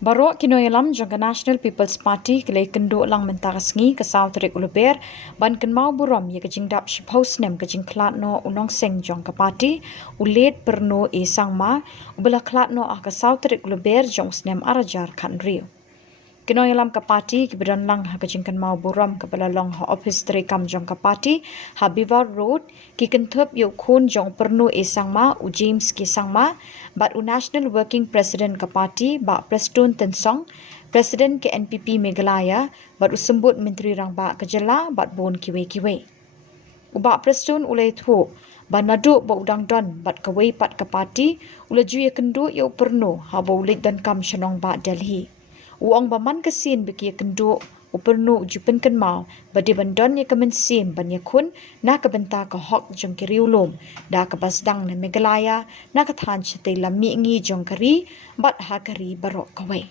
Baro kinoyalam jangka National People's Party kelai kendo lang mentarasngi ke South Rik Uluber ban Kynmaw Burom ye ke Jingdap shipho Snem ke Jingkhlad no unong seng jangka party ulet Purno Sangma ubela khlad no ah ke South Rik Uluber jong Snem arajar kan riu. Kinoyalam ka party ki bedan lang ha ke Kynmaw Burom ke belalong ha office teri kam jong ka party ha Bivar Road ki kentup yu khun jong Purno Sangma u James ki Sangma bat u National Working President ka party ba Preston Tensong President ke NPP Meghalaya bat u sembut Menteri Rangba Khubor bat bon kiwe-kiwe. Ubak Preston ulai thu ba nadu ba udang don bat kawai pat ka party ula juya kendu yu Purno ha ba ulit dan kam Shillong ba Delhi. Uang baman kesin beki kendu Purno jupen Kynmaw badi bandon ye kemen sim ban ye kun na ke benta ke hok jong kiri ulum da ke basdang na Meghalaya na ke than chete lami ngi jong kari bat ha kari barok kawai.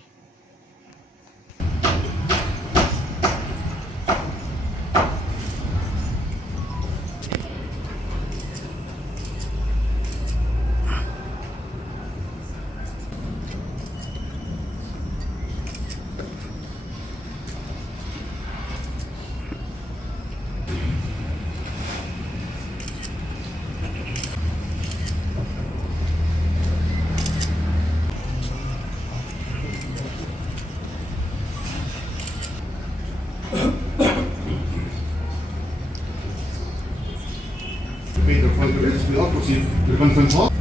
Beter van de rest, ja, precies. Je bent van het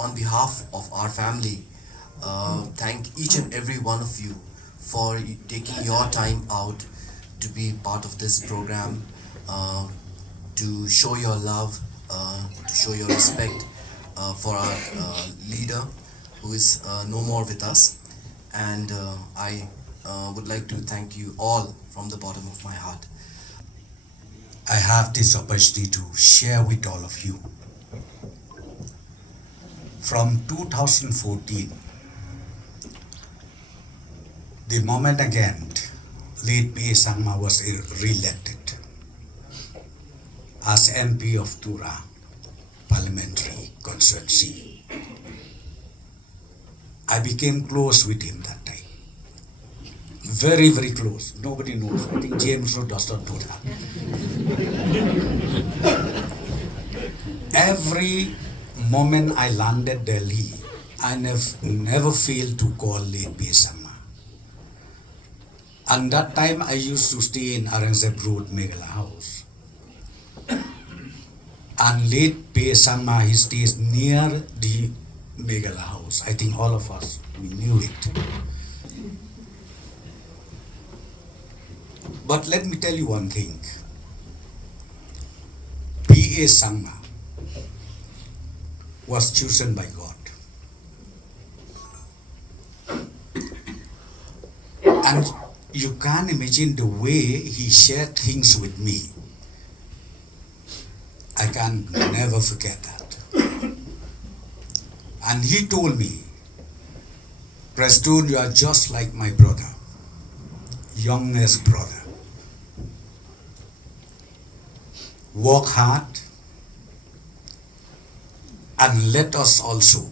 On behalf of our family, thank each and every one of you for taking your time out to be part of this program, to show your love, to show your respect for our leader who is no more with us. And I would like to thank you all from the bottom of my heart. I have this opportunity to share with all of you. From 2014, the moment again late P. Sangma was re-elected as MP of Tura parliamentary constituency. I became close with him that time. Very, very close. Nobody knows. I think James Rowe does not know that. Every moment I landed Delhi, I never failed to call late P. Sangma. And that time I used to stay in Aurangzeb Road, Meghalaya house. And late P. Sangma, he stays near the Meghalaya house. I think all of us, we knew it. But let me tell you one thing. P.A. Sangma was chosen by God. And you can't imagine the way he shared things with me. I can never forget that. And he told me, Preston, you are just like my brother, youngest brother. Work hard, and let us also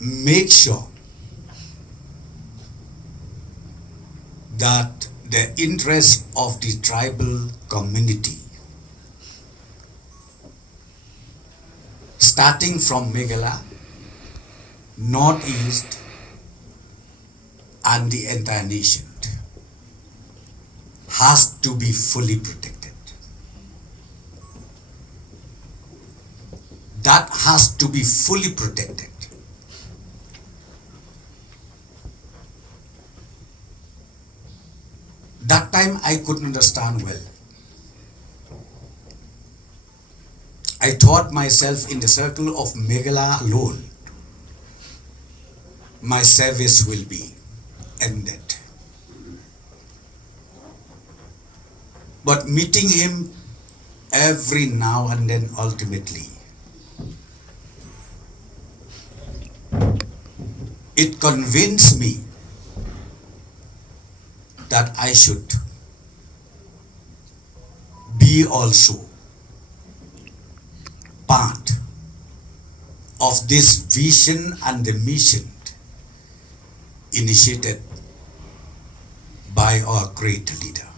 make sure that the interest of the tribal community, starting from Meghalaya, Northeast, and the entire nation, has to be fully protected. That has to be fully protected. That time I couldn't understand well. I thought myself in the circle of Meghalaya alone, my service will be ended. but meeting him every now and then ultimately, it convinced me that I should be also part of this vision and the mission initiated by our great leader.